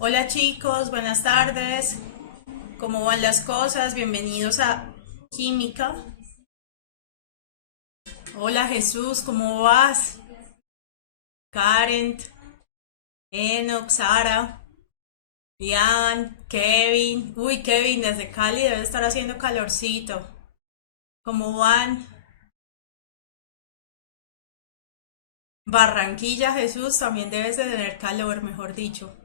Hola chicos, buenas tardes. ¿Cómo van las cosas? Bienvenidos a Química. Hola Jesús, ¿cómo vas? Karen, Enoch, Sara, Ian, Kevin. Uy, Kevin, desde Cali debe estar haciendo calorcito. ¿Cómo van? Barranquilla, Jesús, también debes de tener calor, mejor dicho.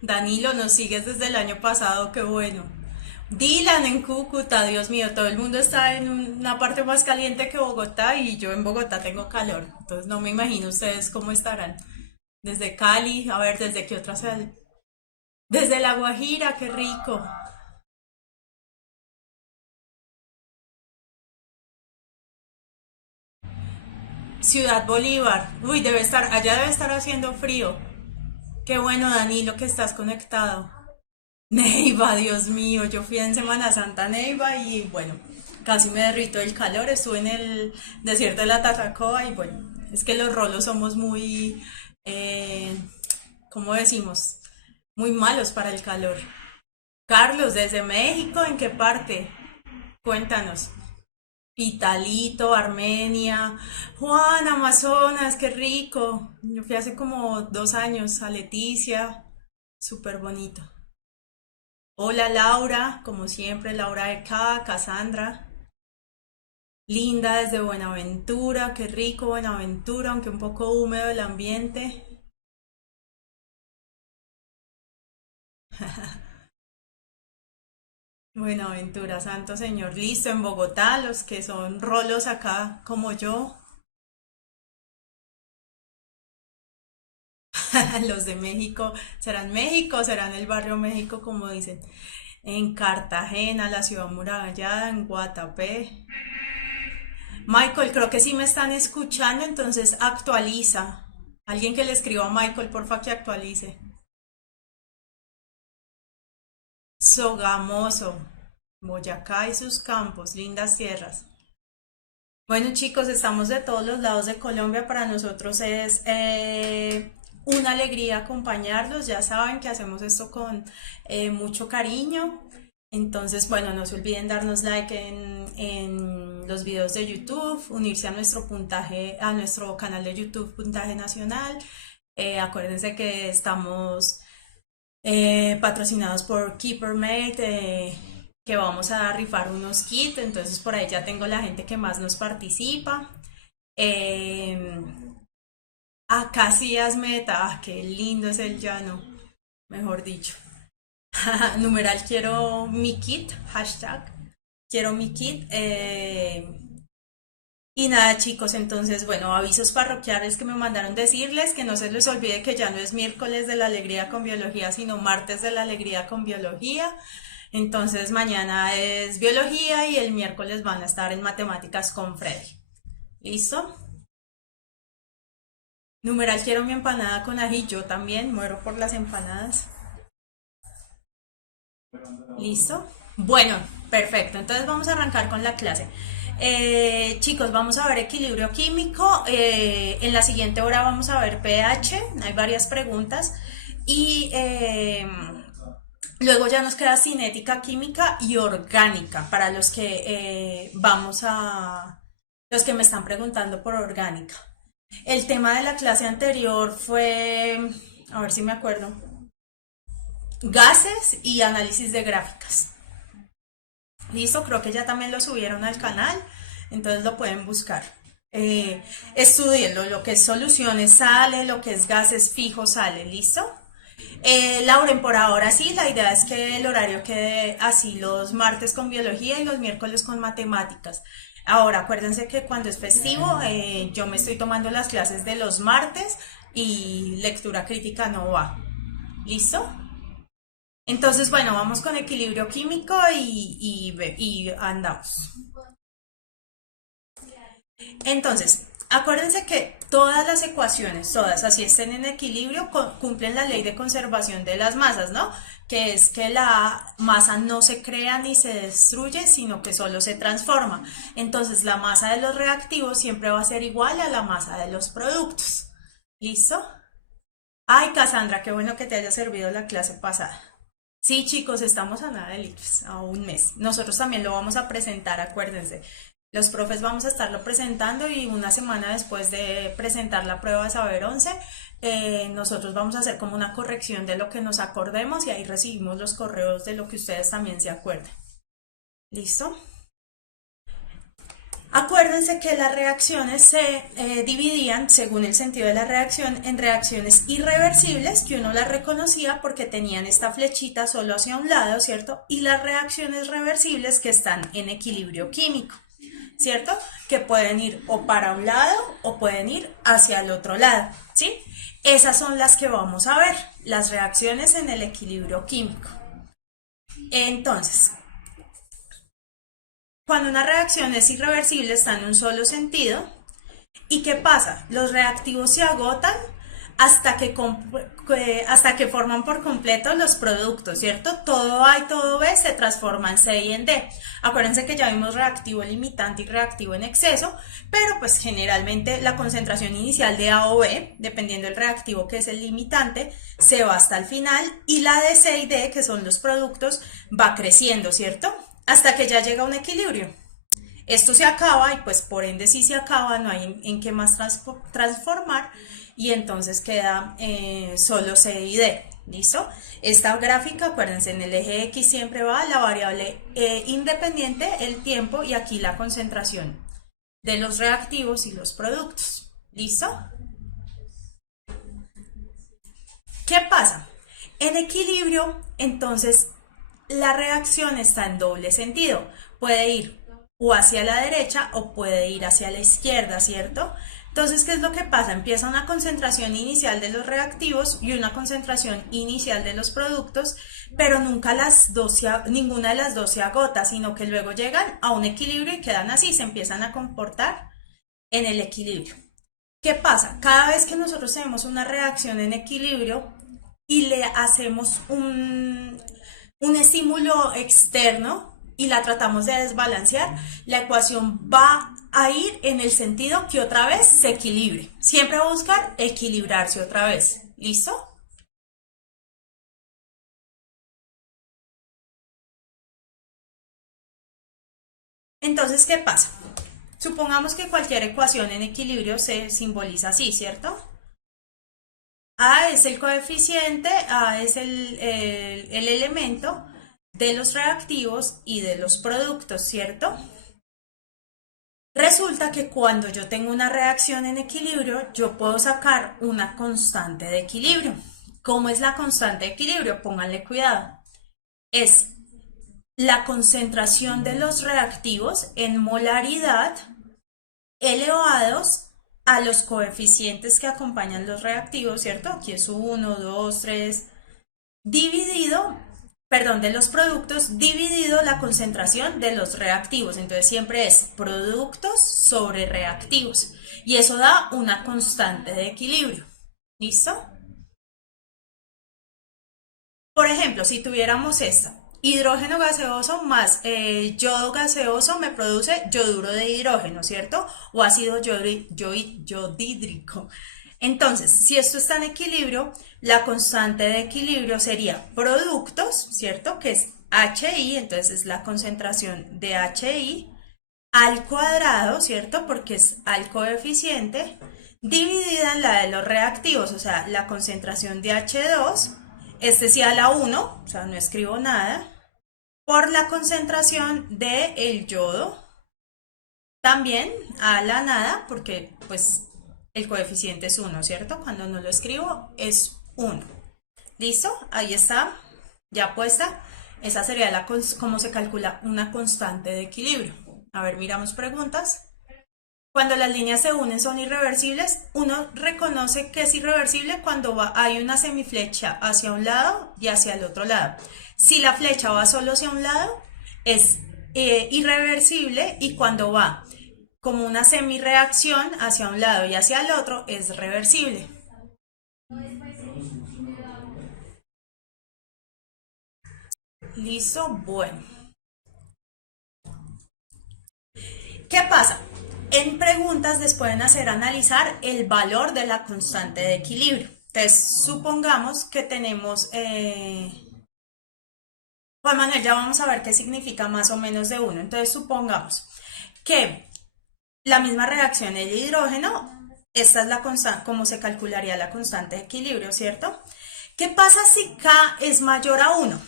Danilo, nos sigues desde el año pasado, qué bueno. Dylan en Cúcuta, Dios mío, todo el mundo está en una parte más caliente que Bogotá y yo en Bogotá tengo calor, entonces no me imagino ustedes cómo estarán. Desde Cali, a ver, ¿desde qué otra ciudad? Desde La Guajira, qué rico. Ciudad Bolívar, uy, allá debe estar haciendo frío. Qué bueno, Danilo, que estás conectado. Neiva, Dios mío, yo fui en Semana Santa a Neiva y bueno, casi me derrito del calor, estuve en el desierto de la Tatacoa y bueno, es que los rolos somos muy, eh, ¿cómo decimos? Muy malos para el calor. Carlos, desde México, ¿en qué parte? Cuéntanos. Pitalito, Armenia, Juan, Amazonas, qué rico. Yo fui hace como 2 años a Leticia, súper bonito. Hola Laura, como siempre, Laura de acá, Cassandra. Linda desde Buenaventura, qué rico Buenaventura, aunque un poco húmedo el ambiente. Buenaventura, Santo Señor, listo en Bogotá, los que son rolos acá como yo, los de México, serán el barrio México como dicen. En Cartagena, la ciudad murallada, en Guatapé. Michael, creo que sí me están escuchando, entonces actualiza. Alguien que le escriba a Michael, porfa, que actualice. Sogamoso, Boyacá y sus campos, lindas tierras. Bueno chicos, estamos de todos los lados de Colombia. Para nosotros es una alegría acompañarlos. Ya saben que hacemos esto con mucho cariño. Entonces, bueno, no se olviden darnos like en los videos de YouTube, unirse a nuestro puntaje, a nuestro canal de YouTube Puntaje Nacional. Acuérdense que estamos patrocinados por KeeperMate, que vamos a rifar unos kits, entonces por ahí ya tengo la gente que más nos participa. Eh, Acá sí Meta, qué lindo es el llano, mejor dicho. Numeral quiero mi kit, hashtag quiero mi kit. Y nada chicos, entonces bueno, avisos parroquiales que me mandaron decirles, que no se les olvide que ya no es miércoles de la alegría con biología, sino martes de la alegría con biología. Entonces mañana es biología y el miércoles van a estar en matemáticas con Freddy. ¿Listo? Numeral quiero mi empanada con ají, yo también muero por las empanadas. ¿Listo? Bueno, perfecto. Entonces vamos a arrancar con la clase. Chicos, vamos a ver equilibrio químico. En la siguiente hora vamos a ver pH. Hay varias preguntas. Y luego ya nos queda cinética química y orgánica para los que los que me están preguntando por orgánica. El tema de la clase anterior fue, a ver si me acuerdo, gases y análisis de gráficas. Listo, creo que ya también lo subieron al canal, entonces lo pueden buscar. Estudienlo, lo que es soluciones sale, lo que es gases fijos sale, ¿listo? Lauren, por ahora sí, la idea es que el horario quede así los martes con biología y los miércoles con matemáticas. Ahora, acuérdense que cuando es festivo, yo me estoy tomando las clases de los martes y lectura crítica no va. ¿Listo? Entonces, bueno, vamos con equilibrio químico y andamos. Entonces, Acuérdense que todas las ecuaciones, todas, así estén en equilibrio, cumplen la ley de conservación de las masas, ¿no? Que es que la masa no se crea ni se destruye, sino que solo se transforma. Entonces, la masa de los reactivos siempre va a ser igual a la masa de los productos. ¿Listo? Ay, Cassandra, qué bueno que te haya servido la clase pasada. Sí, chicos, estamos a nada del ICFES, a un mes. Nosotros también lo vamos a presentar, acuérdense. Los profes vamos a estarlo presentando y una semana después de presentar la prueba de Saber 11, nosotros vamos a hacer como una corrección de lo que nos acordemos y ahí recibimos los correos de lo que ustedes también se acuerden. ¿Listo? Acuérdense que las reacciones se dividían, según el sentido de la reacción, en reacciones irreversibles, que uno las reconocía porque tenían esta flechita solo hacia un lado, ¿cierto? Y las reacciones reversibles que están en equilibrio químico, ¿cierto? Que pueden ir o para un lado o pueden ir hacia el otro lado, ¿sí? Esas son las que vamos a ver, las reacciones en el equilibrio químico. Entonces, cuando una reacción es irreversible está en un solo sentido. ¿Y qué pasa? Los reactivos se agotan hasta que forman por completo los productos, ¿cierto? Todo A y todo B se transforma en C y en D. Acuérdense que ya vimos reactivo limitante y reactivo en exceso, pero pues generalmente la concentración inicial de A o B, dependiendo del reactivo que es el limitante, se va hasta el final y la de C y D, que son los productos, va creciendo, ¿cierto? Hasta que ya llega a un equilibrio. Esto se acaba y pues por ende si se acaba no hay en qué más transformar y entonces queda solo C y D. ¿Listo? Esta gráfica, acuérdense, en el eje X siempre va la variable independiente, el tiempo y aquí la concentración de los reactivos y los productos. ¿Listo? ¿Qué pasa? En equilibrio, entonces la reacción está en doble sentido. Puede ir o hacia la derecha o puede ir hacia la izquierda, ¿cierto? Entonces, ¿qué es lo que pasa? Empieza una concentración inicial de los reactivos y una concentración inicial de los productos, pero nunca ninguna de las dos se agota, sino que luego llegan a un equilibrio y quedan así, se empiezan a comportar en el equilibrio. ¿Qué pasa? Cada vez que nosotros tenemos una reacción en equilibrio y le hacemos un estímulo externo, y la tratamos de desbalancear, la ecuación va a ir en el sentido que otra vez se equilibre. Siempre va a buscar equilibrarse otra vez. ¿Listo? Entonces, ¿qué pasa? Supongamos que cualquier ecuación en equilibrio se simboliza así, ¿cierto? A es el coeficiente, A es el elemento de los reactivos y de los productos, ¿cierto? Resulta que cuando yo tengo una reacción en equilibrio, yo puedo sacar una constante de equilibrio. ¿Cómo es la constante de equilibrio? Pónganle cuidado. Es la concentración de los reactivos en molaridad elevados a los coeficientes que acompañan los reactivos, ¿cierto? Aquí es 1, 2, 3, dividido, perdón, de los productos, dividido la concentración de los reactivos. Entonces siempre es productos sobre reactivos. Y eso da una constante de equilibrio. ¿Listo? Por ejemplo, si tuviéramos esta, hidrógeno gaseoso más yodo gaseoso me produce yoduro de hidrógeno, ¿cierto? O ácido yodhídrico. Entonces, si esto está en equilibrio, la constante de equilibrio sería productos, ¿cierto? Que es HI, entonces es la concentración de HI al cuadrado, ¿cierto? Porque es al coeficiente, dividida en la de los reactivos, o sea, la concentración de H2, este sí a la 1, o sea, no escribo nada, por la concentración de el yodo, también a la nada, porque pues el coeficiente es 1, ¿cierto? Cuando no lo escribo es 1. ¿Listo? Ahí está, ya puesta. Esa sería cómo se calcula una constante de equilibrio. A ver, miramos preguntas. Cuando las líneas se unen son irreversibles. Uno reconoce que es irreversible cuando hay una semiflecha hacia un lado y hacia el otro lado. Si la flecha va solo hacia un lado, es irreversible, y cuando va como una semi-reacción hacia un lado y hacia el otro, es reversible. ¿Listo? Bueno. ¿Qué pasa? En preguntas les pueden hacer analizar el valor de la constante de equilibrio. Entonces, supongamos que tenemos... Juan Manuel, ya vamos a ver qué significa más o menos de uno. Entonces, supongamos que la misma reacción del hidrógeno, esta es la constante, como se calcularía la constante de equilibrio, ¿cierto? ¿Qué pasa si K es mayor a 1?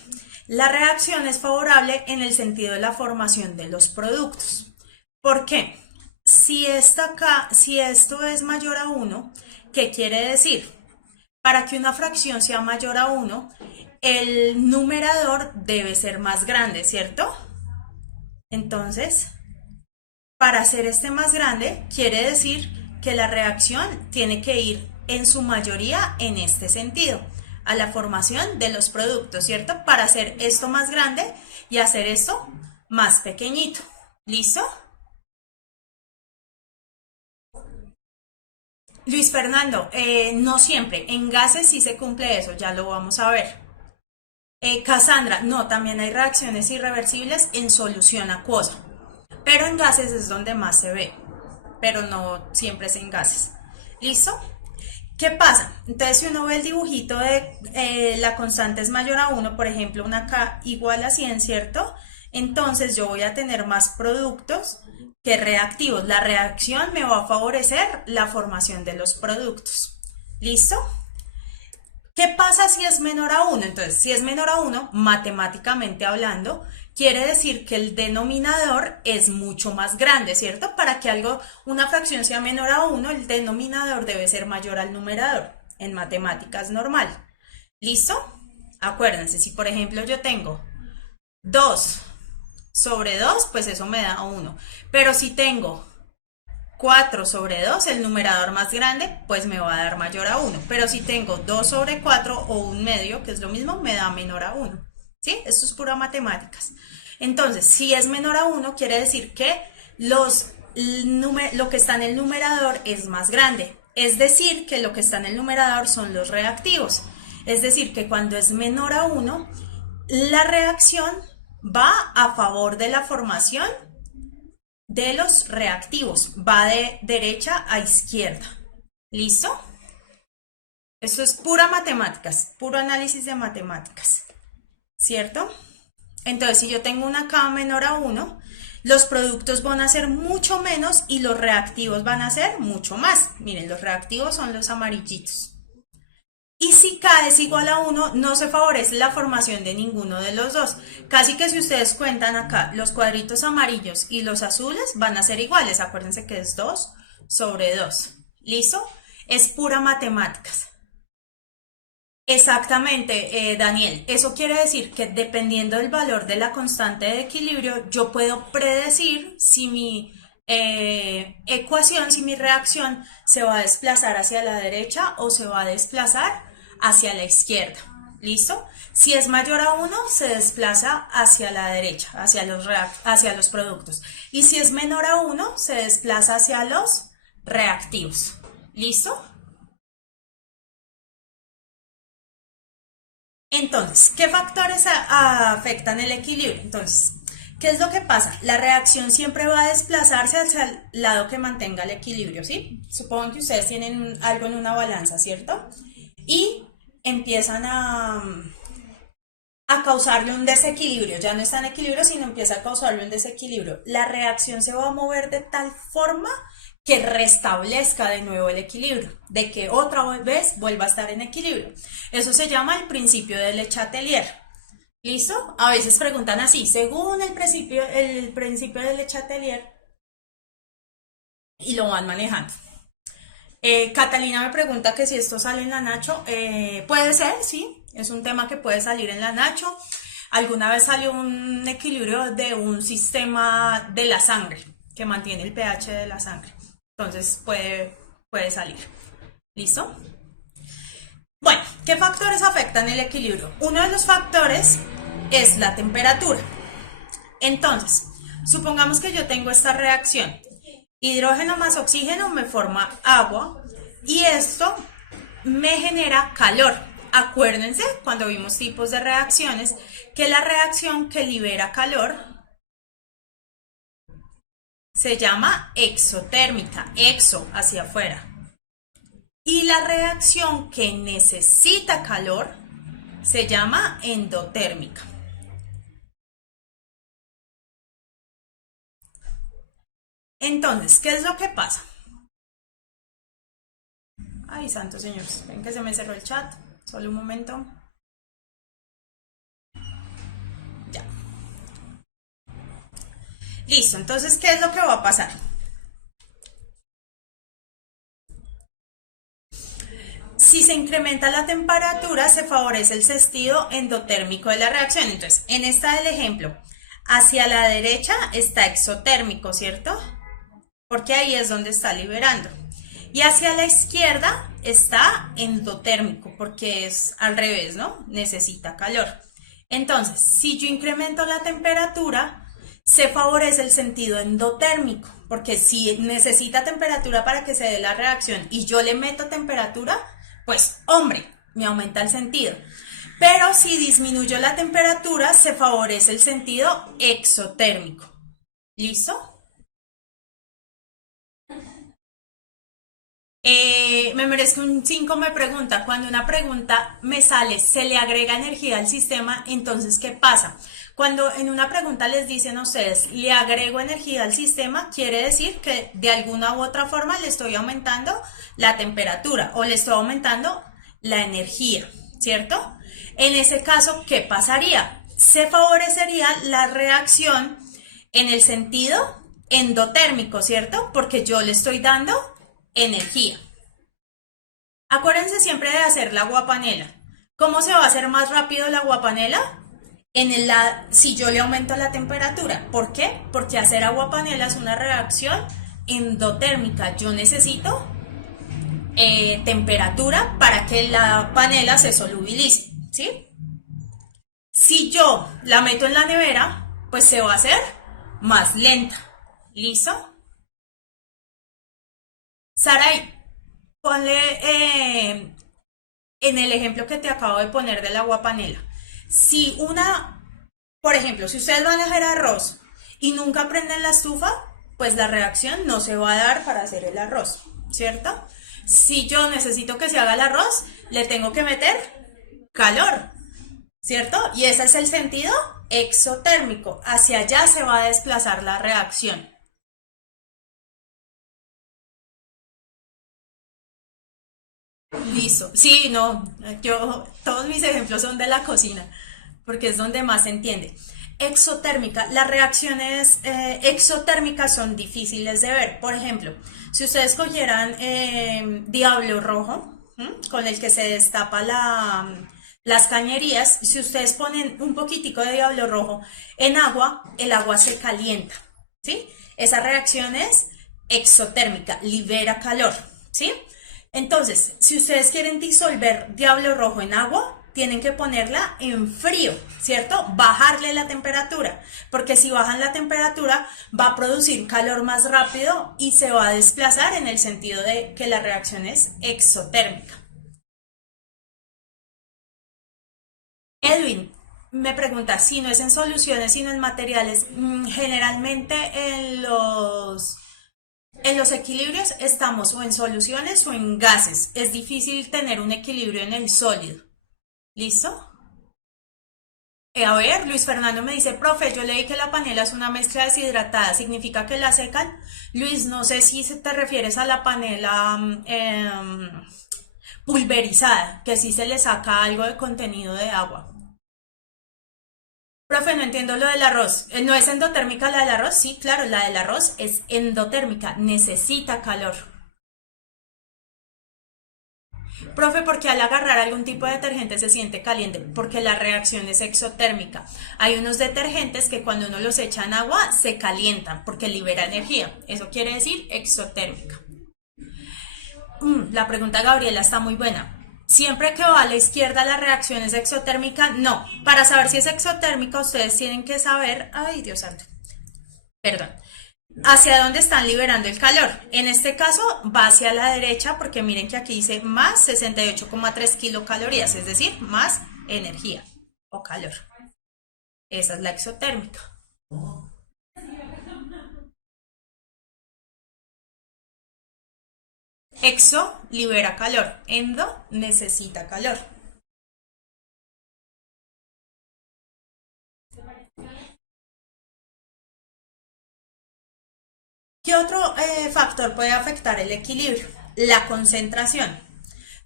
La reacción es favorable en el sentido de la formación de los productos. ¿Por qué? Si esto es mayor a 1, ¿qué quiere decir? Para que una fracción sea mayor a 1, el numerador debe ser más grande, ¿cierto? Entonces, para hacer este más grande, quiere decir que la reacción tiene que ir en su mayoría en este sentido, a la formación de los productos, ¿cierto? Para hacer esto más grande y hacer esto más pequeñito. ¿Listo? Luis Fernando, no siempre. En gases sí se cumple eso, ya lo vamos a ver. Cassandra, no, también hay reacciones irreversibles en solución acuosa, pero en gases es donde más se ve, pero no siempre es en gases. ¿Listo? ¿Qué pasa? Entonces, si uno ve el dibujito de la constante es mayor a 1, por ejemplo, una K igual a 100, ¿cierto? Entonces, yo voy a tener más productos que reactivos. La reacción me va a favorecer la formación de los productos. ¿Listo? ¿Qué pasa si es menor a 1? Entonces, si es menor a 1, matemáticamente hablando, quiere decir que el denominador es mucho más grande, ¿cierto? Para que una fracción sea menor a 1, el denominador debe ser mayor al numerador. En matemáticas normal. ¿Listo? Acuérdense, si por ejemplo yo tengo 2 sobre 2, pues eso me da 1. Pero si tengo 4 sobre 2, el numerador más grande, pues me va a dar mayor a 1. Pero si tengo 2 sobre 4 o un medio, que es lo mismo, me da menor a 1. ¿Sí? Esto es pura matemáticas. Entonces, si es menor a 1, quiere decir que lo que está en el numerador es más grande. Es decir, que lo que está en el numerador son los reactivos. Es decir, que cuando es menor a 1, la reacción va a favor de la formación de los reactivos, va de derecha a izquierda. ¿Listo? Eso es pura matemáticas, puro análisis de matemáticas, ¿cierto? Entonces, si yo tengo una K menor a 1, los productos van a ser mucho menos y los reactivos van a ser mucho más. Miren, los reactivos son los amarillitos. Y si K es igual a 1, no se favorece la formación de ninguno de los dos. Casi que si ustedes cuentan acá, los cuadritos amarillos y los azules van a ser iguales. Acuérdense que es 2 sobre 2. ¿Listo? Es pura matemáticas. Exactamente, Daniel. Eso quiere decir que dependiendo del valor de la constante de equilibrio, yo puedo predecir si mi ecuación, si mi reacción se va a desplazar hacia la derecha o se va a desplazar hacia la izquierda. ¿Listo? Si es mayor a 1, se desplaza hacia la derecha, hacia los productos. Y si es menor a 1, se desplaza hacia los reactivos. ¿Listo? Entonces, ¿qué factores afectan el equilibrio? Entonces, ¿qué es lo que pasa? La reacción siempre va a desplazarse hacia el lado que mantenga el equilibrio, ¿sí? Supongo que ustedes tienen algo en una balanza, ¿cierto? Y empiezan a causarle un desequilibrio. Ya no está en equilibrio, sino empieza a causarle un desequilibrio. La reacción se va a mover de tal forma que restablezca de nuevo el equilibrio, de que otra vez vuelva a estar en equilibrio. Eso se llama el principio de Le Chatelier. ¿Listo? A veces preguntan así, según el principio de Le Chatelier, y lo van manejando. Catalina me pregunta que si esto sale en la Nacho. Puede ser, sí, es un tema que puede salir en la Nacho. Alguna vez salió un equilibrio de un sistema de la sangre, que mantiene el pH de la sangre. Entonces puede salir. ¿Listo? Bueno, ¿qué factores afectan el equilibrio? Uno de los factores es la temperatura. Entonces, supongamos que yo tengo esta reacción Hidrógeno más oxígeno me forma agua y esto me genera calor. Acuérdense cuando vimos tipos de reacciones que la reacción que libera calor se llama exotérmica, exo hacia afuera. Y la reacción que necesita calor se llama endotérmica. Entonces, ¿qué es lo que pasa? Ay, santo señor, ven que se me cerró el chat. Solo un momento. Ya. Listo, entonces, ¿qué es lo que va a pasar? Si se incrementa la temperatura, se favorece el sentido endotérmico de la reacción. Entonces, en esta del ejemplo, hacia la derecha está exotérmico, ¿cierto? Porque ahí es donde está liberando. Y hacia la izquierda está endotérmico, porque es al revés, ¿no? Necesita calor. Entonces, si yo incremento la temperatura, se favorece el sentido endotérmico, porque si necesita temperatura para que se dé la reacción y yo le meto temperatura, pues, hombre, me aumenta el sentido. Pero si disminuyo la temperatura, se favorece el sentido exotérmico. ¿Listo? Me merezco un 5 me pregunta, cuando una pregunta me sale, se le agrega energía al sistema, entonces, ¿qué pasa? Cuando en una pregunta les dicen a ustedes, le agrego energía al sistema, quiere decir que de alguna u otra forma le estoy aumentando la temperatura o le estoy aumentando la energía, ¿cierto? En ese caso, ¿qué pasaría? Se favorecería la reacción en el sentido endotérmico, ¿cierto? Porque yo le estoy dando energía. Acuérdense siempre de hacer la aguapanela. ¿Cómo se va a hacer más rápido la aguapanela? Si yo le aumento la temperatura. ¿Por qué? Porque hacer aguapanela es una reacción endotérmica. Yo necesito temperatura para que la panela se solubilice, ¿sí? Si yo la meto en la nevera, pues se va a hacer más lenta. ¿Listo? Saray, ponle en el ejemplo que te acabo de poner del agua panela. Si por ejemplo, si ustedes van a hacer arroz y nunca prenden la estufa, pues la reacción no se va a dar para hacer el arroz, ¿cierto? Si yo necesito que se haga el arroz, le tengo que meter calor, ¿cierto? Y ese es el sentido exotérmico. Hacia allá se va a desplazar la reacción. Listo. Sí, no, todos mis ejemplos son de la cocina, porque es donde más se entiende. Exotérmica, las reacciones exotérmicas son difíciles de ver. Por ejemplo, si ustedes cogieran diablo rojo, con el que se destapa las cañerías, si ustedes ponen un poquitico de diablo rojo en agua, el agua se calienta, ¿sí? Esa reacción es exotérmica, libera calor, ¿sí? Entonces, si ustedes quieren disolver diablo rojo en agua, tienen que ponerla en frío, ¿cierto? Bajarle la temperatura, porque si bajan la temperatura va a producir calor más rápido y se va a desplazar en el sentido de que la reacción es exotérmica. Edwin me pregunta si no es en soluciones, sino en materiales. Generalmente en los equilibrios estamos o en soluciones o en gases. Es difícil tener un equilibrio en el sólido. ¿Listo? A ver, Luis Fernando me dice, profe, yo leí que la panela es una mezcla deshidratada, ¿significa que la secan? Luis, no sé si te refieres a la panela pulverizada, que sí se le saca algo de contenido de agua. Profe, no entiendo lo del arroz. ¿No es endotérmica la del arroz? Sí, claro, la del arroz es endotérmica, necesita calor. Profe, ¿por qué al agarrar algún tipo de detergente se siente caliente? Porque la reacción es exotérmica. Hay unos detergentes que cuando uno los echa en agua se calientan porque libera energía. Eso quiere decir exotérmica. La pregunta de Gabriela está muy buena. Siempre que va a la izquierda la reacción es exotérmica, no. Para saber si es exotérmica ustedes tienen que saber, ay Dios santo, perdón, ¿Hacia dónde están liberando el calor? En este caso va hacia la derecha porque miren que aquí dice más 68,3 kilocalorías, es decir, más energía o calor. Esa es la exotérmica. Exo libera calor, endo necesita calor. ¿Qué otro factor puede afectar el equilibrio? La concentración.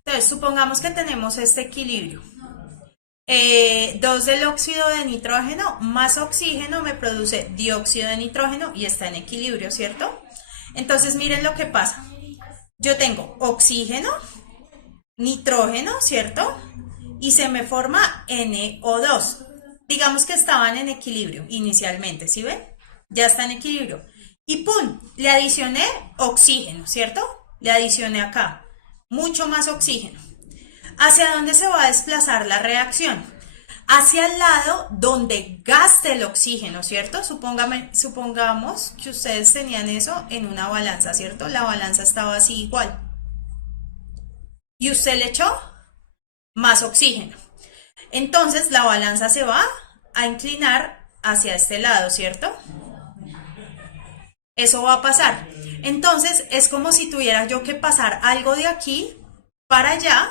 Entonces, supongamos que tenemos este equilibrio. 2 del óxido de nitrógeno más oxígeno me produce dióxido de nitrógeno y está en equilibrio, ¿cierto? Entonces, miren lo que pasa. Yo tengo oxígeno, nitrógeno, ¿cierto? Y se me forma NO2. Digamos que estaban en equilibrio inicialmente, ¿sí ven? Ya está en equilibrio. Y ¡pum! Le adicioné oxígeno, ¿cierto? Le adicioné acá. Mucho más oxígeno. ¿Hacia dónde se va a desplazar la reacción? Hacia el lado donde gaste el oxígeno, ¿cierto? Supongamos que ustedes tenían eso en una balanza, ¿cierto? La balanza estaba así igual. Y usted le echó más oxígeno. Entonces la balanza se va a inclinar hacia este lado, ¿cierto? Eso va a pasar. Entonces es como si tuviera yo que pasar algo de aquí para allá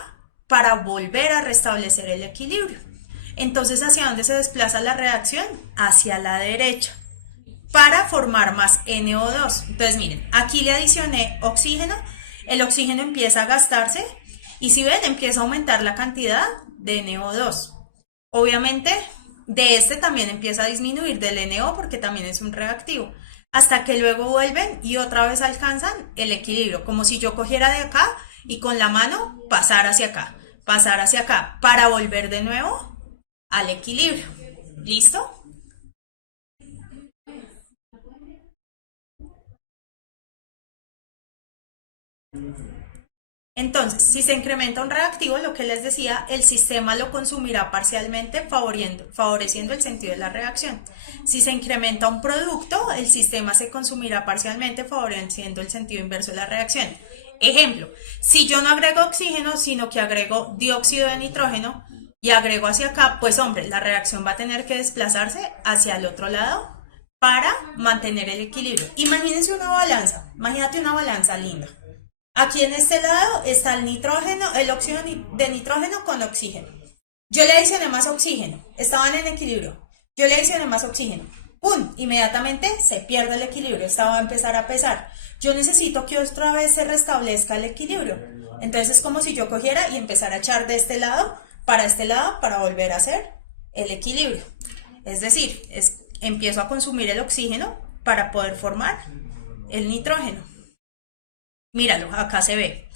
para volver a restablecer el equilibrio. Entonces, ¿hacia dónde se desplaza la reacción? Hacia la derecha para formar más NO2. Entonces, miren, aquí le adicioné oxígeno, el oxígeno empieza a gastarse y si ven, empieza a aumentar la cantidad de NO2. Obviamente, de este también empieza a disminuir del NO porque también es un reactivo, hasta que luego vuelven y otra vez alcanzan el equilibrio, como si yo cogiera de acá y con la mano pasar hacia acá, para volver de nuevo al equilibrio. ¿Listo? Entonces, si se incrementa un reactivo, lo que les decía, el sistema lo consumirá parcialmente, favoreciendo el sentido de la reacción. Si se incrementa un producto, el sistema se consumirá parcialmente, favoreciendo el sentido inverso de la reacción. Ejemplo, si yo no agrego oxígeno, sino que agrego dióxido de nitrógeno y agrego hacia acá, pues hombre, la reacción va a tener que desplazarse hacia el otro lado para mantener el equilibrio. Imagínense una balanza, imagínate una balanza linda. Aquí en este lado está el nitrógeno, el óxido de nitrógeno con oxígeno. Yo le adicioné más oxígeno, estaban en equilibrio. Yo le adicioné más oxígeno. ¡Pum! Inmediatamente se pierde el equilibrio, esta va a empezar a pesar. Yo necesito que otra vez se restablezca el equilibrio. Entonces es como si yo cogiera y empezara a echar de este lado para volver a hacer el equilibrio. Es decir, empiezo a consumir el oxígeno para poder formar el nitrógeno. Míralo, acá se ve.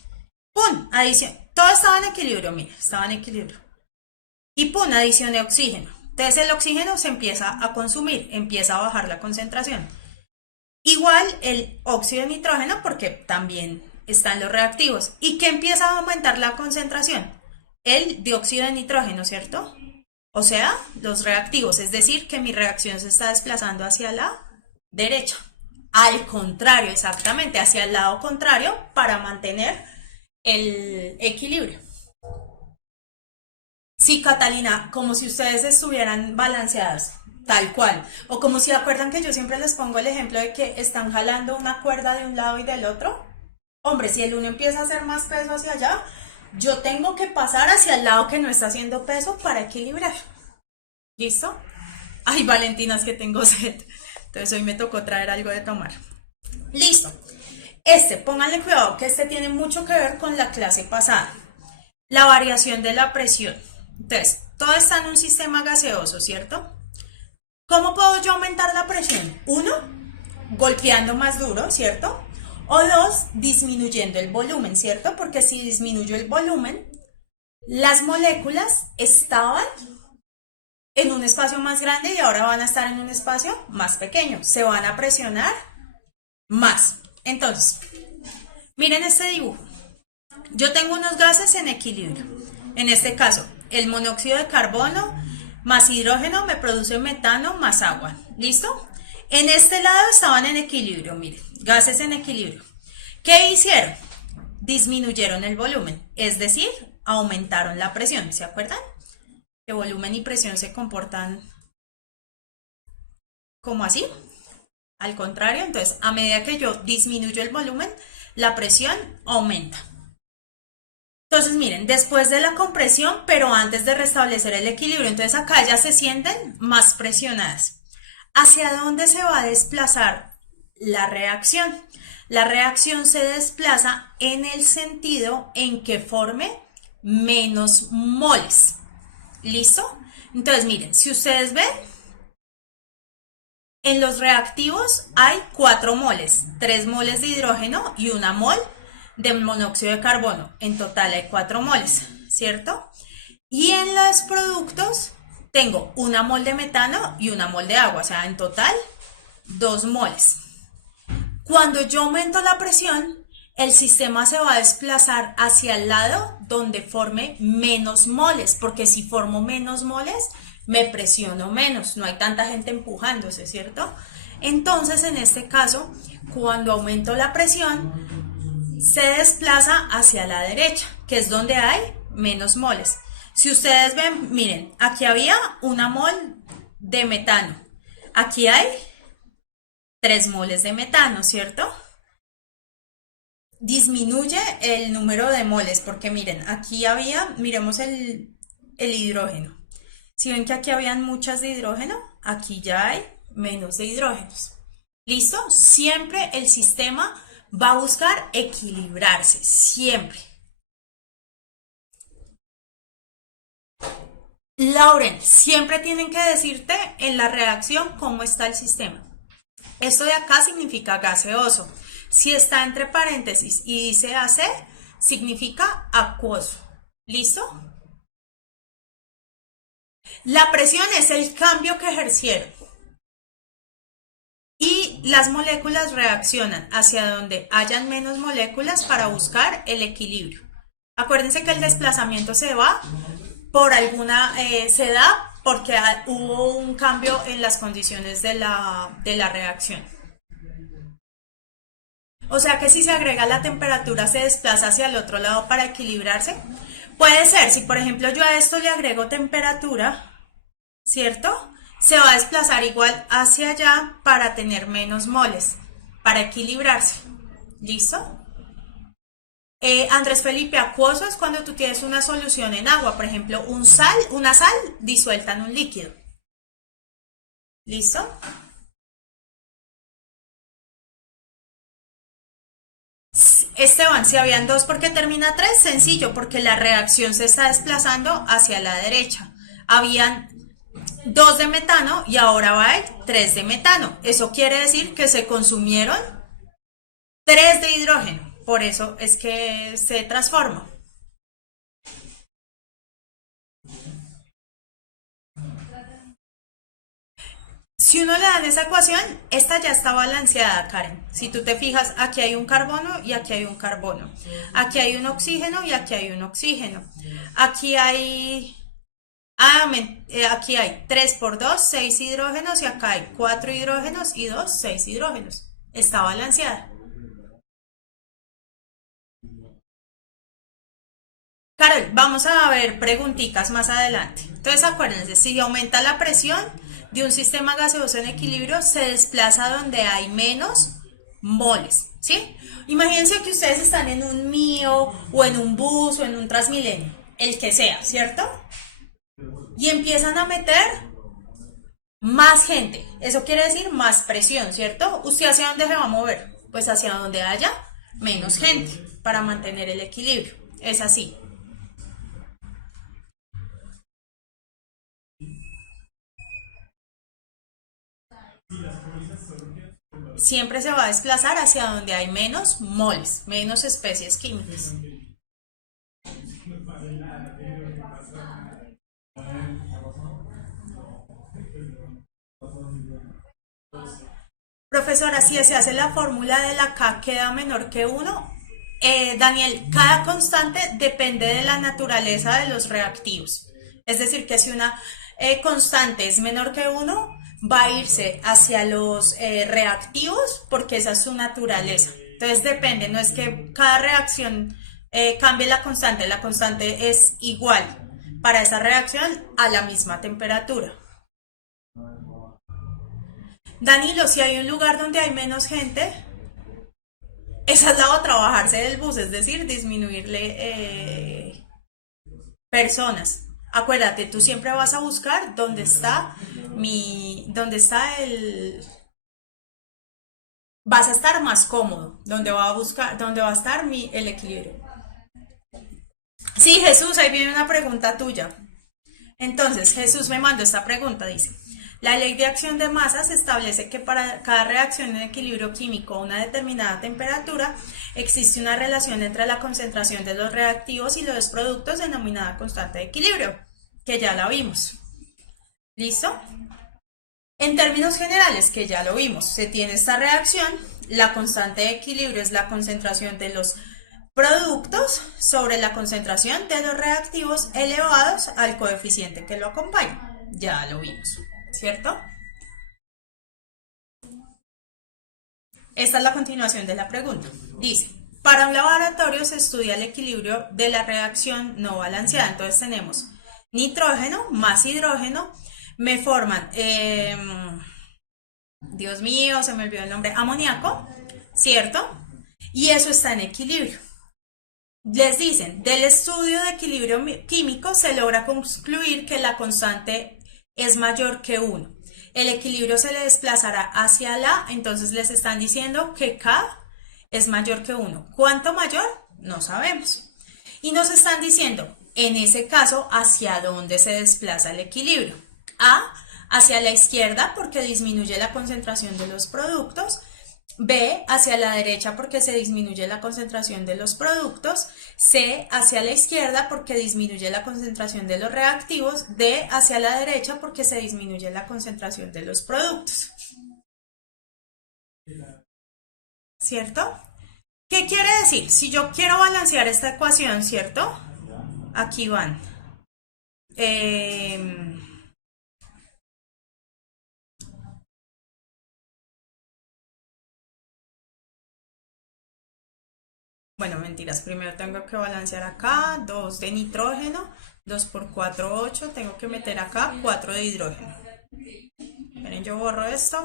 ¡Pum! Adición. Todo estaba en equilibrio, mira, estaba en equilibrio. Y ¡pum! Adicioné oxígeno. Entonces el oxígeno se empieza a consumir, empieza a bajar la concentración. Igual el óxido de nitrógeno porque también están los reactivos. ¿Y qué empieza a aumentar la concentración? El dióxido de nitrógeno, ¿cierto? O sea, los reactivos, es decir, que mi reacción se está desplazando hacia la derecha. Al contrario, exactamente, hacia el lado contrario para mantener el equilibrio. Sí, Catalina, como si ustedes estuvieran balanceadas, tal cual. O como si acuerdan que yo siempre les pongo el ejemplo de que están jalando una cuerda de un lado y del otro. Hombre, si el uno empieza a hacer más peso hacia allá, yo tengo que pasar hacia el lado que no está haciendo peso para equilibrar. ¿Listo? Ay, Valentina, es que tengo sed. Entonces hoy me tocó traer algo de tomar. Listo. Pónganle cuidado que tiene mucho que ver con la clase pasada. La variación de la presión. Entonces, todo está en un sistema gaseoso, ¿cierto? ¿Cómo puedo yo aumentar la presión? Uno, golpeando más duro, ¿cierto? O dos, disminuyendo el volumen, ¿cierto? Porque si disminuyo el volumen, las moléculas estaban en un espacio más grande y ahora van a estar en un espacio más pequeño. Se van a presionar más. Entonces, miren este dibujo. Yo tengo unos gases en equilibrio. En este caso, el monóxido de carbono más hidrógeno me produce metano más agua. ¿Listo? En este lado estaban en equilibrio, miren, gases en equilibrio. ¿Qué hicieron? Disminuyeron el volumen, es decir, aumentaron la presión, ¿se acuerdan? Que volumen y presión se comportan como así, al contrario, entonces a medida que yo disminuyo el volumen, la presión aumenta. Entonces miren, después de la compresión, pero antes de restablecer el equilibrio, entonces acá ya se sienten más presionadas. ¿Hacia dónde se va a desplazar la reacción? La reacción se desplaza en el sentido en que forme menos moles. ¿Listo? Entonces miren, si ustedes ven, en los reactivos hay 4 moles, 3 moles de hidrógeno y 1 mol de monóxido de carbono. En total hay 4 moles, ¿cierto? Y en los productos tengo 1 mol de metano y 1 mol de agua, o sea, en total 2 moles. Cuando yo aumento la presión, el sistema se va a desplazar hacia el lado donde forme menos moles, porque si formo menos moles, me presiono menos, no hay tanta gente empujándose, ¿cierto? Entonces, en este caso, cuando aumento la presión, se desplaza hacia la derecha, que es donde hay menos moles. Si ustedes ven, miren, aquí había 1 mol de metano, aquí hay 3 moles de metano, ¿cierto? Disminuye el número de moles, porque miren, aquí había, miremos el hidrógeno. Si ven que aquí habían muchas de hidrógeno, aquí ya hay menos de hidrógenos. ¿Listo? Siempre el sistema va a buscar equilibrarse, siempre. Lauren, siempre tienen que decirte en la reacción cómo está el sistema. Esto de acá significa gaseoso. Si está entre paréntesis y dice AC, significa acuoso. ¿Listo? La presión es el cambio que ejercieron. Y las moléculas reaccionan hacia donde hayan menos moléculas para buscar el equilibrio. Acuérdense que el desplazamiento se va por alguna, se da porque hubo un cambio en las condiciones de la reacción. O sea que si se agrega la temperatura se desplaza hacia el otro lado para equilibrarse. Puede ser, si por ejemplo yo a esto le agrego temperatura, ¿cierto? Se va a desplazar igual hacia allá para tener menos moles, para equilibrarse. ¿Listo? Andrés Felipe, acuoso es cuando tú tienes una solución en agua, por ejemplo, una sal disuelta en un líquido. ¿Listo? Esteban, si habían 2, ¿por qué termina 3? Sencillo, porque la reacción se está desplazando hacia la derecha. Habían 2 de metano y ahora va a haber 3 de metano. Eso quiere decir que se consumieron 3 de hidrógeno. Por eso es que se transforma. Si uno le dan esa ecuación, esta ya está balanceada, Karen. Si tú te fijas, aquí hay un carbono y aquí hay un carbono. Aquí hay un oxígeno y aquí hay un oxígeno. Aquí hay... aquí hay 3 por 2, 6 hidrógenos y acá hay 4 hidrógenos y 2, 6 hidrógenos. Está balanceada. Carol, vamos a ver preguntitas más adelante. Entonces acuérdense, si aumenta la presión de un sistema gaseoso en equilibrio, se desplaza donde hay menos moles, ¿sí? Imagínense que ustedes están en un Mío o en un bus o en un Transmilenio, el que sea, ¿cierto? Y empiezan a meter más gente. Eso quiere decir más presión, ¿cierto? ¿Usted hacia dónde se va a mover? Pues hacia donde haya menos gente para mantener el equilibrio. Es así. Siempre se va a desplazar hacia donde hay menos moles, menos especies químicas. Profesora, si se hace la fórmula de la K queda menor que 1. Daniel, cada constante depende de la naturaleza de los reactivos. Es decir, que si una constante es menor que 1, va a irse hacia los reactivos porque esa es su naturaleza. Entonces depende, no es que cada reacción cambie la constante es igual para esa reacción a la misma temperatura. Danilo, si hay un lugar donde hay menos gente, esa es la otra, bajarse del bus, es decir, disminuirle personas. Acuérdate, tú siempre vas a buscar dónde está vas a estar más cómodo, dónde va a estar el equilibrio. Sí, Jesús, ahí viene una pregunta tuya. Entonces, Jesús me mandó esta pregunta, dice, la ley de acción de masas establece que para cada reacción en equilibrio químico a una determinada temperatura existe una relación entre la concentración de los reactivos y los productos denominada constante de equilibrio, que ya la vimos. ¿Listo? En términos generales, que ya lo vimos, se tiene esta reacción, la constante de equilibrio es la concentración de los productos sobre la concentración de los reactivos elevados al coeficiente que lo acompaña. Ya lo vimos, ¿cierto? Esta es la continuación de la pregunta. Dice, para un laboratorio se estudia el equilibrio de la reacción no balanceada. Entonces tenemos nitrógeno más hidrógeno, me forman, Dios mío, se me olvidó el nombre, amoníaco, ¿cierto? Y eso está en equilibrio. Les dicen, del estudio de equilibrio químico se logra concluir que la constante es mayor que 1. El equilibrio se le desplazará hacia la, entonces les están diciendo que K es mayor que 1. ¿Cuánto mayor? No sabemos. Y nos están diciendo, en ese caso, hacia dónde se desplaza el equilibrio. A, hacia la izquierda porque disminuye la concentración de los productos. B, hacia la derecha porque se disminuye la concentración de los productos. C, hacia la izquierda porque disminuye la concentración de los reactivos. D, hacia la derecha porque se disminuye la concentración de los productos. ¿Cierto? ¿Qué quiere decir? Si yo quiero balancear esta ecuación, ¿cierto? Aquí van. Bueno, mentiras. Primero tengo que balancear acá 2 de nitrógeno, 2 por 4, 8. Tengo que meter acá 4 de hidrógeno. Miren, yo borro esto.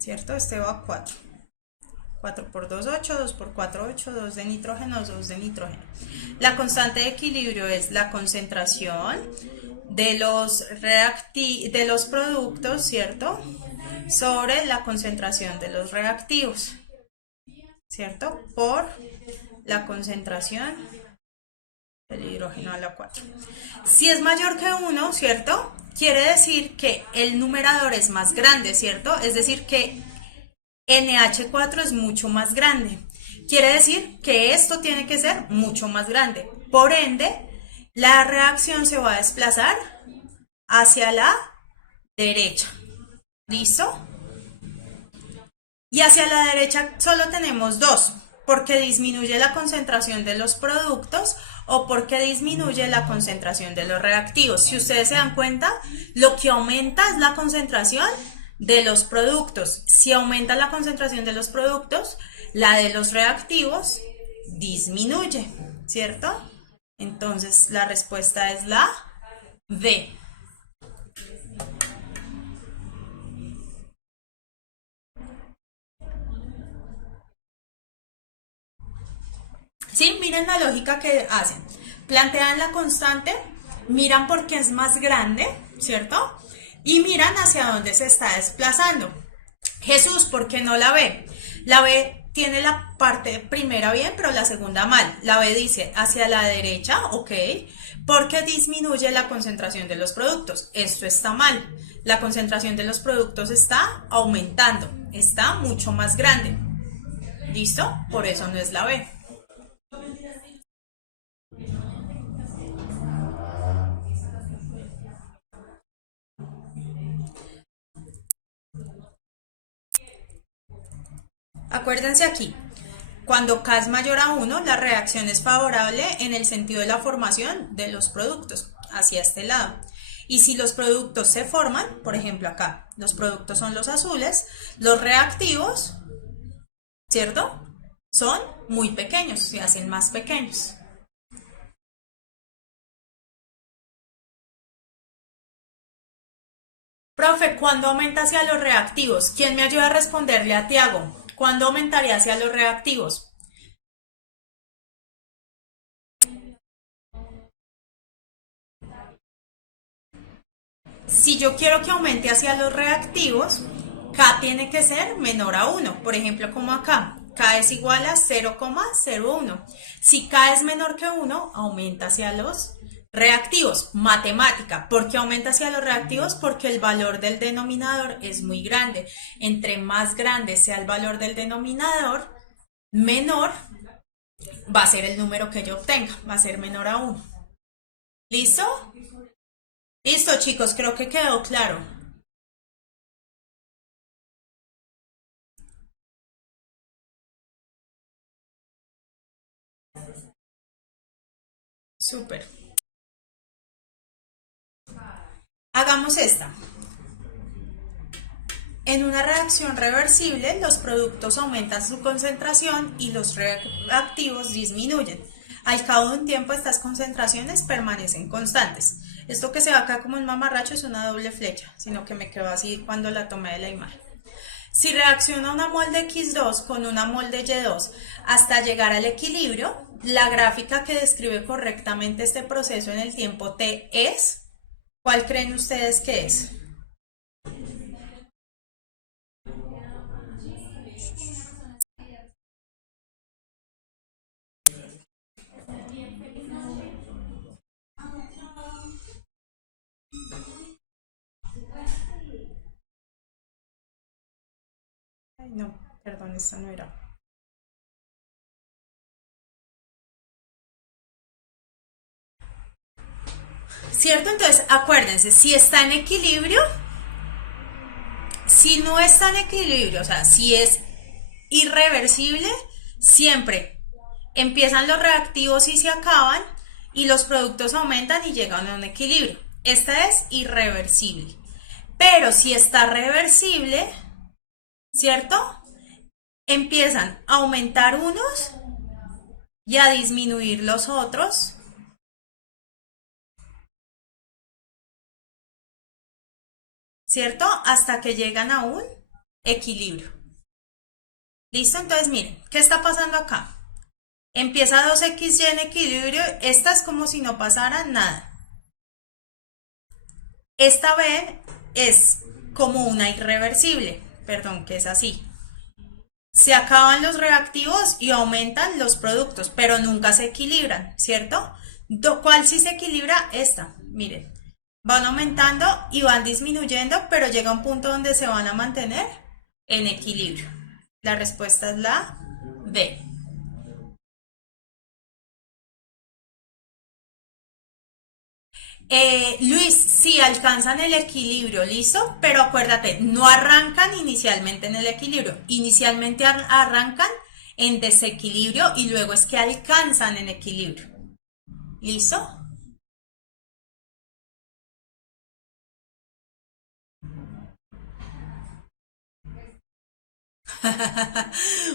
¿Cierto? Este va a 4. 4 por 2, 8, 2 por 4, 8, 2 de nitrógeno, 2 de nitrógeno. La constante de equilibrio es la concentración de los productos, ¿cierto? Sobre la concentración de los reactivos, ¿cierto? Por la concentración del hidrógeno a la 4. Si es mayor que 1, ¿cierto? Quiere decir que el numerador es más grande, ¿cierto? Es decir, que NH4 es mucho más grande. Quiere decir que esto tiene que ser mucho más grande. Por ende, la reacción se va a desplazar hacia la derecha. ¿Listo? Y hacia la derecha solo tenemos dos, porque disminuye la concentración de los productos o porque disminuye la concentración de los reactivos. Si ustedes se dan cuenta, lo que aumenta es la concentración de los productos. Si aumenta la concentración de los productos, la de los reactivos disminuye, ¿cierto? Entonces la respuesta es la D. ¿Sí? Miren la lógica que hacen. Plantean la constante, miran por qué es más grande, ¿cierto? Y miran hacia dónde se está desplazando. Jesús, ¿por qué no la ve? La B tiene la parte primera bien, pero la segunda mal. La B dice hacia la derecha, ok, porque disminuye la concentración de los productos. Esto está mal. La concentración de los productos está aumentando, está mucho más grande. ¿Listo? Por eso no es la B. Acuérdense aquí, cuando K es mayor a 1, la reacción es favorable en el sentido de la formación de los productos, hacia este lado. Y si los productos se forman, por ejemplo acá, los productos son los azules, los reactivos, ¿cierto? Son muy pequeños, se hacen más pequeños. Profe, ¿cuándo aumenta hacia los reactivos? ¿Quién me ayuda a responderle a Tiago? ¿Cuándo aumentaría hacia los reactivos? Si yo quiero que aumente hacia los reactivos, K tiene que ser menor a 1. Por ejemplo, como acá, K es igual a 0,01. Si K es menor que 1, aumenta hacia los reactivos. Matemática. ¿Por qué aumenta hacia los reactivos? Porque el valor del denominador es muy grande. Entre más grande sea el valor del denominador, menor va a ser el número que yo obtenga. Va a ser menor a 1. ¿Listo? Listo, chicos, creo que quedó claro. Súper. Hagamos esta. En una reacción reversible, los productos aumentan su concentración y los reactivos disminuyen. Al cabo de un tiempo, estas concentraciones permanecen constantes. Esto que se ve acá como un mamarracho es una doble flecha, sino que me quedó así cuando la tomé de la imagen. Si reacciona una mol de X2 con una mol de Y2 hasta llegar al equilibrio, la gráfica que describe correctamente este proceso en el tiempo T es, ¿cuál creen ustedes que es? Ay, no, perdón, esta no era. ¿Cierto? Entonces, acuérdense, si está en equilibrio, si no está en equilibrio, o sea, si es irreversible, siempre empiezan los reactivos y se acaban y los productos aumentan y llegan a un equilibrio. Esta es irreversible. Pero si está reversible, ¿cierto? Empiezan a aumentar unos y a disminuir los otros. ¿Cierto? Hasta que llegan a un equilibrio. ¿Listo? Entonces miren, ¿qué está pasando acá? Empieza 2xy en equilibrio, esta es como si no pasara nada. Esta B es como una irreversible, perdón, que es así. Se acaban los reactivos y aumentan los productos, pero nunca se equilibran, ¿cierto? ¿Cuál sí se equilibra? Esta, miren. Van aumentando y van disminuyendo, pero llega un punto donde se van a mantener en equilibrio. La respuesta es la B. Luis, sí alcanzan el equilibrio, ¿listo? Pero acuérdate, no arrancan inicialmente en el equilibrio. Inicialmente arrancan en desequilibrio y luego es que alcanzan en equilibrio. ¿Listo?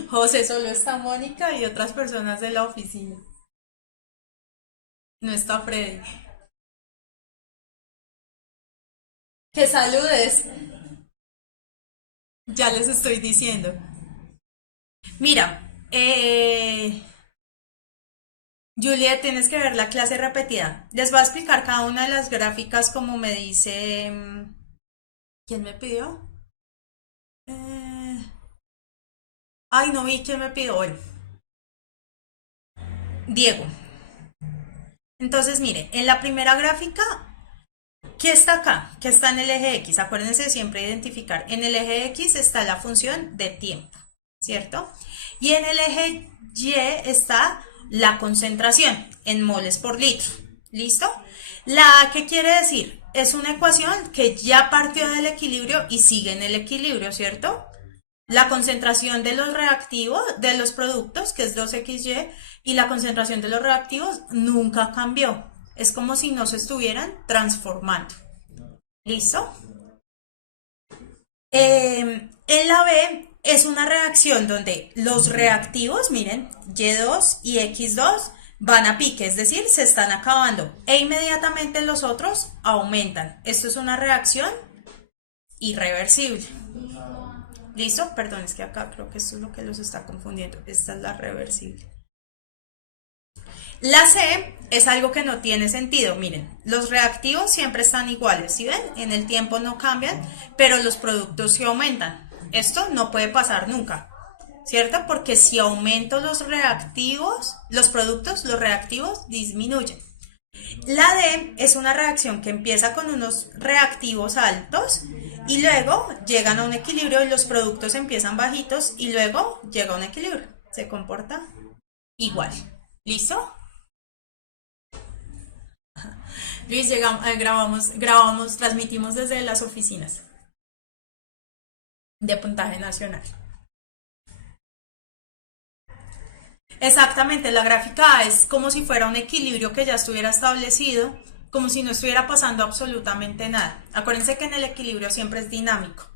José, solo está Mónica y otras personas de la oficina. No está Freddy. Que saludes. Ya les estoy diciendo. Mira, Juliet, tienes que ver la clase repetida. Les voy a explicar cada una de las gráficas como me dice... ¿Quién me pidió? Ay, no vi quién me pidió hoy. Diego. Entonces, mire, en la primera gráfica, ¿qué está acá? ¿Qué está en el eje X? Acuérdense siempre identificar. En el eje X está la función de tiempo, ¿cierto? Y en el eje Y está la concentración en moles por litro. ¿Listo? La A, ¿qué quiere decir? Es una ecuación que ya partió del equilibrio y sigue en el equilibrio, ¿cierto? La concentración de los reactivos, de los productos, que es 2XY, y la concentración de los reactivos nunca cambió. Es como si no se estuvieran transformando. ¿Listo? En la B es una reacción donde los reactivos, miren, Y2 y X2 van a pique, es decir, se están acabando e inmediatamente los otros aumentan. Esto es una reacción irreversible. ¿Listo? Perdón, es que acá creo que esto es lo que los está confundiendo. Esta es la reversible. La C es algo que no tiene sentido. Miren, los reactivos siempre están iguales, ¿sí ven? En el tiempo no cambian, pero los productos sí aumentan. Esto no puede pasar nunca, ¿cierto? Porque si aumento los reactivos, los productos, los reactivos disminuyen. La D es una reacción que empieza con unos reactivos altos y luego llegan a un equilibrio y los productos empiezan bajitos y luego llega a un equilibrio. Se comporta igual. ¿Listo? Luis, grabamos, transmitimos desde las oficinas de puntaje nacional. Exactamente, la gráfica A es como si fuera un equilibrio que ya estuviera establecido, como si no estuviera pasando absolutamente nada. Acuérdense que en el equilibrio siempre es dinámico.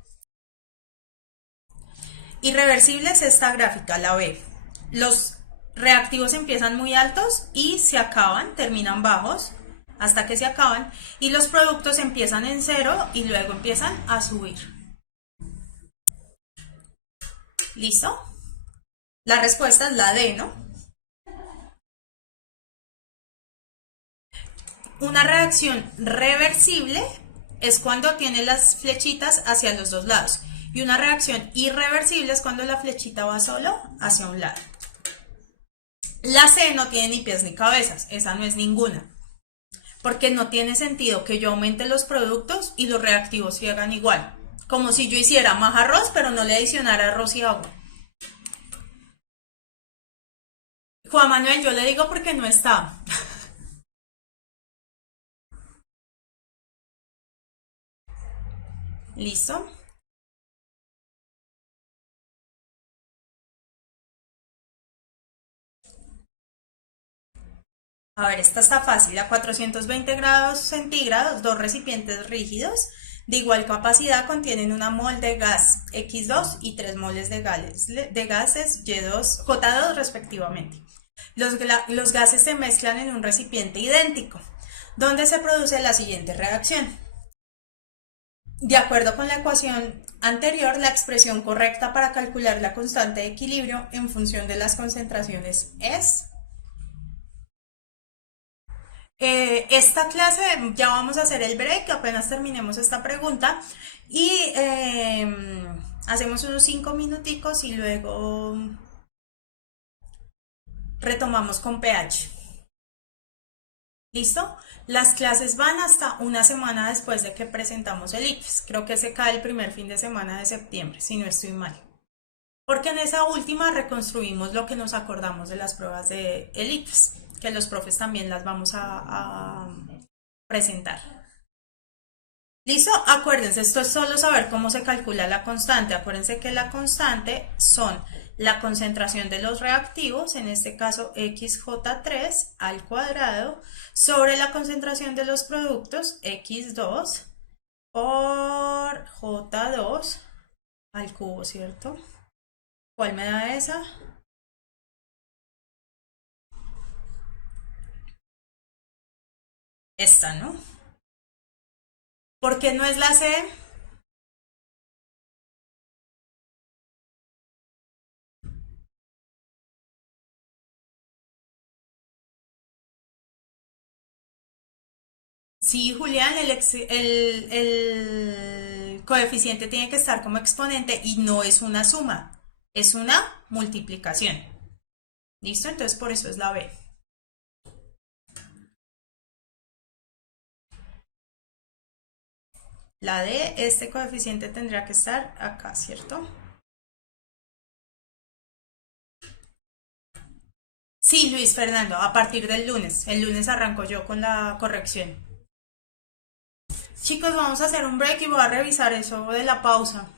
Irreversible es esta gráfica, la B. Los reactivos empiezan muy altos y se acaban, terminan bajos hasta que se acaban y los productos empiezan en cero y luego empiezan a subir. ¿Listo? La respuesta es la D, ¿no? Una reacción reversible es cuando tiene las flechitas hacia los dos lados. Y una reacción irreversible es cuando la flechita va solo hacia un lado. La C no tiene ni pies ni cabezas, esa no es ninguna. Porque no tiene sentido que yo aumente los productos y los reactivos se hagan igual. Como si yo hiciera más arroz, pero no le adicionara arroz y agua. Juan Manuel, yo le digo porque no está. ¿Listo? A ver, esta está fácil. A 420 grados centígrados, dos recipientes rígidos de igual capacidad contienen una mol de gas X2 y 3 moles de gases Y2, J2 respectivamente. Los gases se mezclan en un recipiente idéntico, donde se produce la siguiente reacción. De acuerdo con la ecuación anterior, la expresión correcta para calcular la constante de equilibrio en función de las concentraciones es... esta clase ya vamos a hacer el break, apenas terminemos esta pregunta y hacemos unos 5 minuticos y luego retomamos con pH. ¿Listo? Las clases van hasta una semana después de que presentamos el ICFES. Creo que se cae el primer fin de semana de septiembre, si no estoy mal. Porque en esa última reconstruimos lo que nos acordamos de las pruebas del ICFES, que los profes también las vamos a presentar. ¿Listo? Acuérdense, esto es solo saber cómo se calcula la constante. Acuérdense que la constante son la concentración de los reactivos, en este caso XJ3 al cuadrado, sobre la concentración de los productos X2 por J2 al cubo, ¿cierto? ¿Cuál me da esa? Esta, ¿no? ¿Por qué no es la C? Sí, Julián, el coeficiente tiene que estar como exponente y no es una suma, es una multiplicación. ¿Listo? Entonces por eso es la B. La D, este coeficiente tendría que estar acá, ¿cierto? Sí, Luis Fernando, a partir del lunes. El lunes arranco yo con la corrección. Chicos, vamos a hacer un break y voy a revisar eso de la pausa.